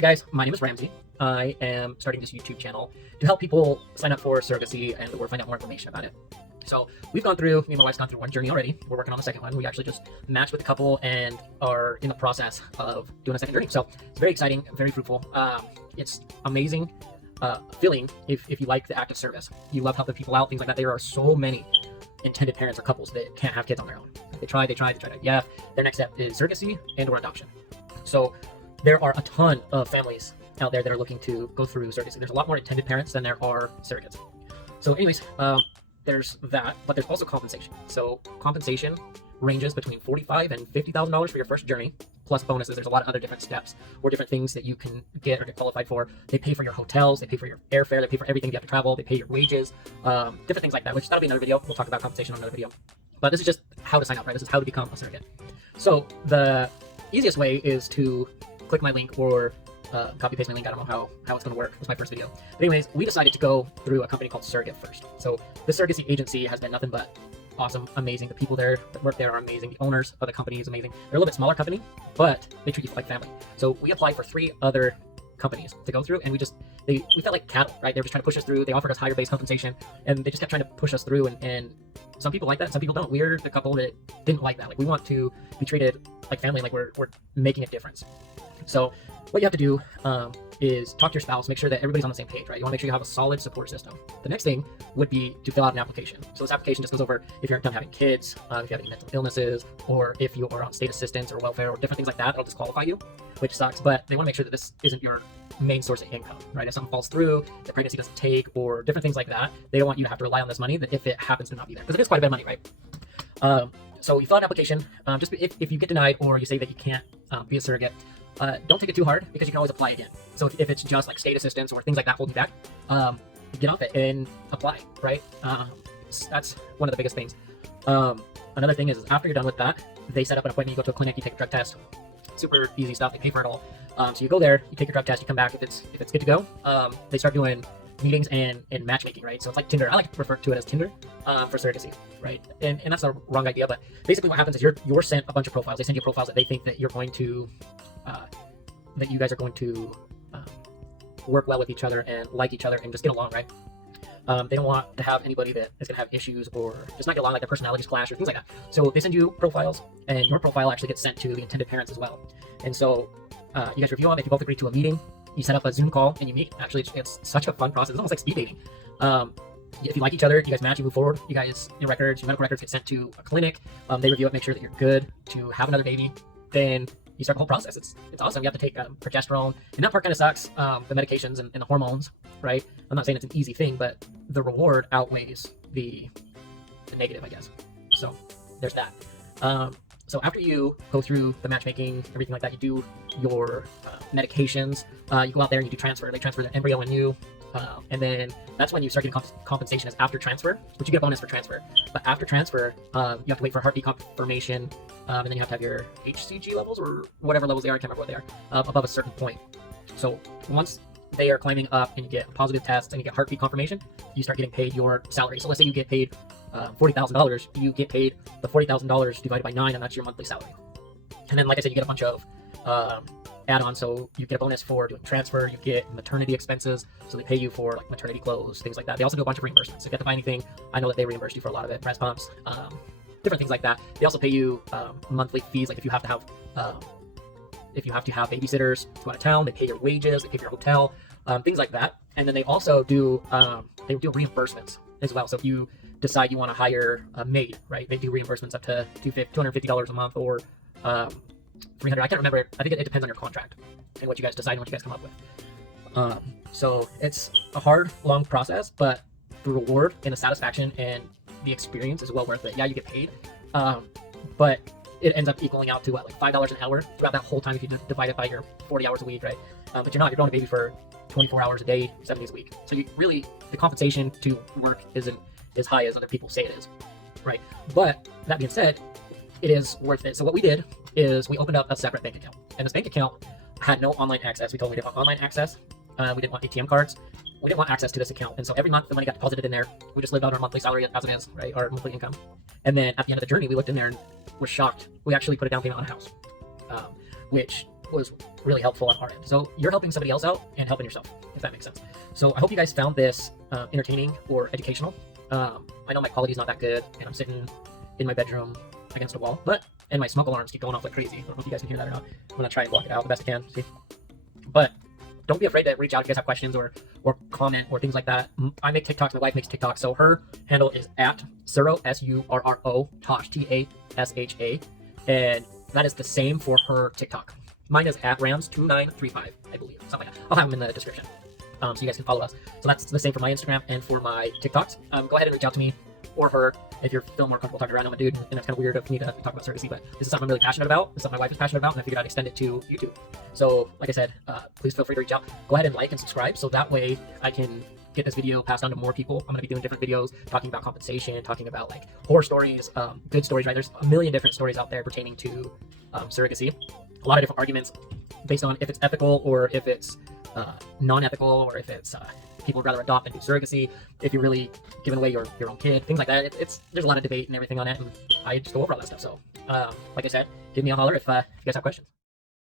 Hey guys, my name is Ramsey. I am starting this YouTube channel to help people sign up for surrogacy and or find out more information about it. So me and my wife's gone through one journey already. We're working on the second one. We actually just matched with a couple and are in the process of doing a second journey. So it's very exciting, very fruitful. It's amazing feeling if you like the act of service. You love helping people out, things like that. There are so many intended parents or couples that can't have kids on their own. They try. Yeah, their next step is surrogacy and or adoption. So there are a ton of families out there that are looking to go through surrogacy. There's a lot more intended parents than there are surrogates. So anyways, there's that, but there's also compensation. So compensation ranges between $45,000 and $50,000 for your first journey, plus bonuses. There's a lot of other different steps or different things that you can get or get qualified for. They pay for your hotels, they pay for your airfare, they pay for everything you have to travel, they pay your wages, different things like that, which that'll be another video. We'll talk about compensation on another video. But this is just how to sign up, right? This is how to become a surrogate. So the easiest way is to click my link or copy paste my link. I don't know how it's going to work. It was my first video. But anyways, we decided to go through a company called Surrogate first. So the surrogacy agency has been nothing but awesome, amazing. The people there that work there are amazing. The owners of the company is amazing. They're a little bit smaller company, but they treat you like family. So we applied for 3 other companies to go through, and we felt like cattle, right? They were just trying to push us through. They offered us higher base compensation, and they just kept trying to push us through. And some people like that, and some people don't. We're the couple that didn't like that. Like, we want to be treated like family, like we're making a difference. So what you have to do is talk to your spouse, make sure that everybody's on the same page, right? You want to make sure you have a solid support system. The next thing would be to fill out an application. So this application just goes over if you're done having kids, if you have any mental illnesses, or if you are on state assistance or welfare or different things like that. That'll disqualify you, which sucks, but they want to make sure that this isn't your main source of income, right? If something falls through, the pregnancy doesn't take, or different things like that, they don't want you to have to rely on this money that if it happens to not be there, because it is quite a bit of money, right? So you fill out an application. Just if you get denied or you say that you can't be a surrogate, don't take it too hard, because you can always apply again. So if it's just like state assistance or things like that holding you back, get off it and apply, right? That's one of the biggest things. Another thing is after you're done with that, they set up an appointment. You go to a clinic, you take a drug test. Super easy stuff. They pay for it all. So you go there, you take your drug test, you come back. If it's good to go, they start doing meetings and matchmaking, right? So it's like Tinder. I like to refer to it as Tinder for surrogacy, right? And that's a wrong idea, but basically what happens is you're sent a bunch of profiles. They send you profiles that they think that you're going to that you guys are going to work well with each other and like each other and just get along, right? They don't want to have anybody that is going to have issues or just not get along, like their personalities clash or things like that. So they send you profiles, and your profile actually gets sent to the intended parents as well. And so you guys review them. If you both agree to a meeting, you set up a Zoom call and you meet. Actually, it's such a fun process. It's almost like speed dating. If you like each other, you guys match, you move forward. You guys, your medical records get sent to a clinic. They review it, make sure that you're good to have another baby. Then you start the whole process. It's awesome. You have to take progesterone, and that part kind of sucks. The medications and the hormones, right? I'm not saying it's an easy thing, but the reward outweighs the negative, I guess. So there's that. So after you go through the matchmaking, everything like that, you do your medications. You go out there and you do transfer. They transfer the embryo in you. And then that's when you start getting compensation is after transfer, which you get a bonus for transfer. But after transfer, you have to wait for heartbeat confirmation, and then you have to have your HCG levels or whatever levels they are, I can't remember what they are, above a certain point. So once they are climbing up and you get positive tests and you get heartbeat confirmation, you start getting paid your salary. So let's say you get paid $40,000, you get paid the $40,000 divided by 9, and that's your monthly salary. And then, like I said, you get a bunch of add-on. So you get a bonus for doing transfer, you get maternity expenses, so they pay you for like maternity clothes, things like that. They also do a bunch of reimbursements. If you have to buy anything, I know that they reimburse you for a lot of it, breast pumps, different things like that. They also pay you monthly fees, like if you have to have babysitters to go out of town, they pay your wages, they pay for your hotel, things like that. And then they also do reimbursements as well. So if you decide you want to hire a maid, right, they do reimbursements up to $250 a month or $300. I can't remember. I think it depends on your contract and what you guys decide and what you guys come up with. So it's a hard, long process, but the reward and the satisfaction and the experience is well worth it. Yeah, you get paid, but it ends up equaling out to what, like $5 an hour throughout that whole time if you divide it by your 40 hours a week, right? But you're growing a baby for 24 hours a day, 7 days a week. So the compensation to work isn't as high as other people say it is, right? But that being said, it is worth it. So what we did is we opened up a separate bank account, and this bank account had no online access. We told them we didn't want online access. We didn't want ATM cards. We didn't want access to this account. And so every month the money got deposited in there. We just lived on our monthly salary as it is, right? Our monthly income. And then at the end of the journey, we looked in there and were shocked. We actually put a down payment on a house, which was really helpful on our end. So you're helping somebody else out and helping yourself, if that makes sense. So I hope you guys found this entertaining or educational. I know my quality is not that good, and I'm sitting in my bedroom against a wall, and my smoke alarms keep going off like crazy. I don't know if you guys can hear that or not. I'm gonna try and block it out the best I can. See, but don't be afraid to reach out if you guys have questions or comment or things like that. I make TikToks. My wife makes TikToks. So her handle is at Surro, Surro, Tosh, Tasha. And that is the same for her TikTok. Mine is at Rams2935, I believe. Something like that. I'll have them in the description. So you guys can follow us. So that's the same for my Instagram and for my TikToks. Go ahead and reach out to me or her if you're feeling more comfortable talking around. I'm a dude, and it's kind of weird of me to talk about surrogacy, but this is something I'm really passionate about. This is something my wife is passionate about, and I figured I'd extend it to YouTube. So, like I said, please feel free to reach out. Go ahead and like and subscribe, so that way I can get this video passed on to more people. I'm going to be doing different videos talking about compensation, talking about like horror stories, good stories, right? There's a million different stories out there pertaining to surrogacy. A lot of different arguments based on if it's ethical or if it's non-ethical, or if it's people would rather adopt than do surrogacy, if you're really giving away your own kid, things like that. There's a lot of debate and everything on it, and I just go over all that stuff. So like I said, give me a holler if you guys have questions.